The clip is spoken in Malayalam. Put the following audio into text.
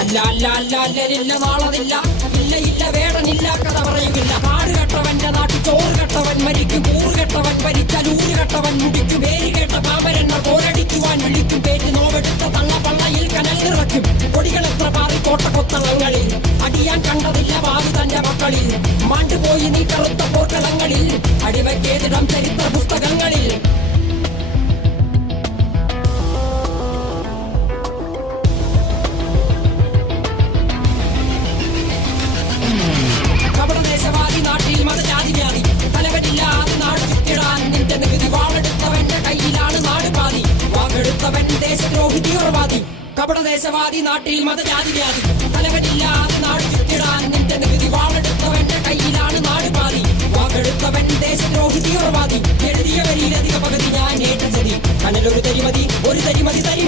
അല്ല അല്ല അല്ല അല്ലലില്ല നാളതില്ല, ഇല്ല ഇല്ല വേടനില്ല കഥ പറയുകില്ല. കാട് കെട്ടവന്റെ നാട്ടിൽ ചോറ് കെട്ടവൻ മരിക്കും, കൂറ് കെട്ടവൻ ഭരിച്ചാൽ ഊര് കെട്ടവൻ മുടിക്കും. പേര് കേട്ട പാമ്പരെണ്ണ പോരടിക്കുവാൻ വിളിക്കും, പേര് നോവെടുത്ത തള്ള പള്ളയിൽ കനൽ നിറയ്ക്കും. കൊടികൾ എത്ര പാറി കോട്ടക്കൊത്തളങ്ങളിൽ, അടിയാൻ കണ്ടതില്ല ഭാവി തന്റെ മക്കളിൽ. മാണ്ടുപോയി നീ കറുത്ത പോർക്കളങ്ങളിൽ, അടിവയ്ക്കേതിടം ചരിത്ര പുസ്തകങ്ങളിൽ. കപടദേശവാദി നാട്ടിൽ മതജാതി വ്യാധി, തലവനില്ലാതെ നാട് ചുറ്റിടാൻ നിന്റെ നികുതി. വാളെടുത്തവന്റെ കയ്യിലാണ് നാട് പാതി, വാക്കെടുത്തവൻ ദേശദ്രോഹി തീവ്രവാദി. കപടദേശവാദി നാട്ടിൽ മതജാതി വ്യാധി, തലവനില്ലാതെ നാട് ചുറ്റിടാൻ നിന്റെ നികുതി. വാളെടുത്തവന്റെ കയ്യിലാണ് നാട് പാതി, വാക്കെടുത്തവൻ ദേശദ്രോഹി തീവ്രവാദി. എഴുതിയ വരിയിലധിക പകുതി ഞാൻ ഏറ്റ ചതി, കനലൊരു തരിമതി ഒരു തരിമതി തരി.